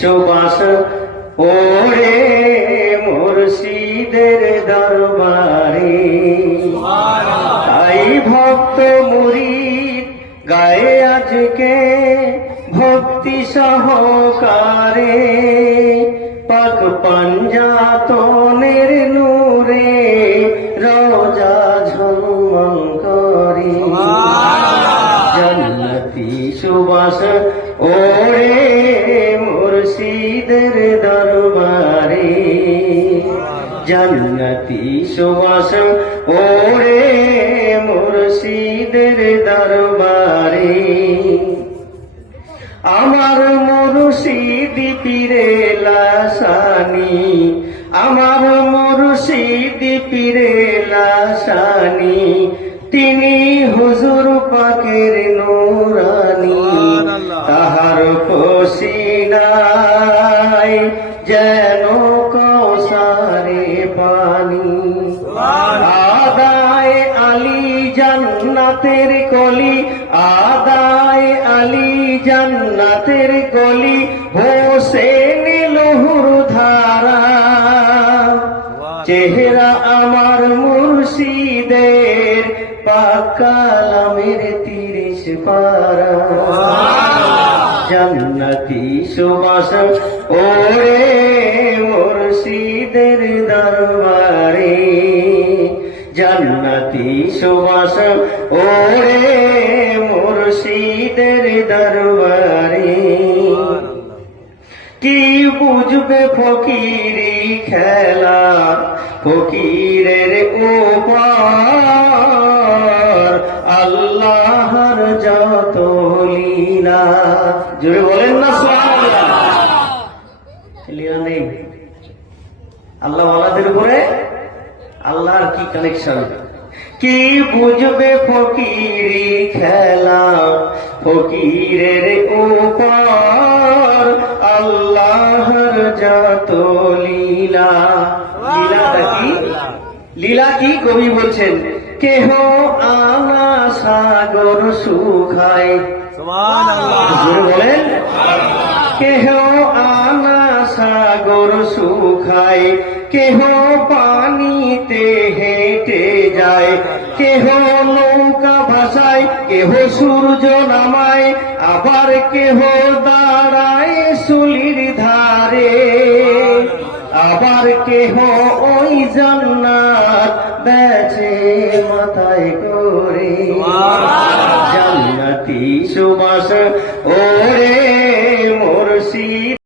সুবাস ওরে মুর্শিদের দরবারে, তাই ভক্ত মুরিদ গায়ে আজকে ভক্তি সহকারে, পাক পাঞ্জাতনের নূরে রোজা ঝলমল করে। জান্নাতি সুবাস ওরে মুর্শিদের দরবারে, জান্নাতি সুবাস ওরে মুর্শিদের দরবারে। আমার মুর্শিদ পীরে লাসানি, আমার মুর্শিদ পীরে লাসানি, তিনি হুজুর পাকের নূরানি। তাহার পসিনায় যেন কৌসারে পানি, আদায় আলী জান্নাতের কলি, আদায় আলী জান্নাতের কলি, হোসেন লহুর ধারা। চেহারা আমার মুর্শিদের, পাক কালামের 30 পারা। জান্নাতি সুবাস ওরে মুর্শিদের দরবারে, জান্নাতি সুবাস ওরে মুর্শিদের দরবারে। কি বুঝবে ফকিরি খেলা, ফকিরের উপর আল্লাহর যত লীলা। জোরে বলেন না সুবহানাল্লাহ। লীলা নেই আল্লাহ ওয়ালাদের উপরে, আল্লাহর কি কানেকশন। কি বুঝবে ফকিরি খেলা, ফকিরের উপর আল্লাহর যত লীলা। লীলাটা কি? লীলা কি? কবি বলছেন, কেহ আনা সাগর শুখায়। বলেন, কেহ আনা সাগর শুখায়, কেহ পানিতে হেঁটে যায়, কেহ নৌকা ভাসায়, কেহ সূর্য নামায়, আবার কেহ দাঁড়ায় সুলির ধারে, আবার কেহ ওই জান্নাত বেচে মাথায় করে। জান্নাতি সুবাস ওরে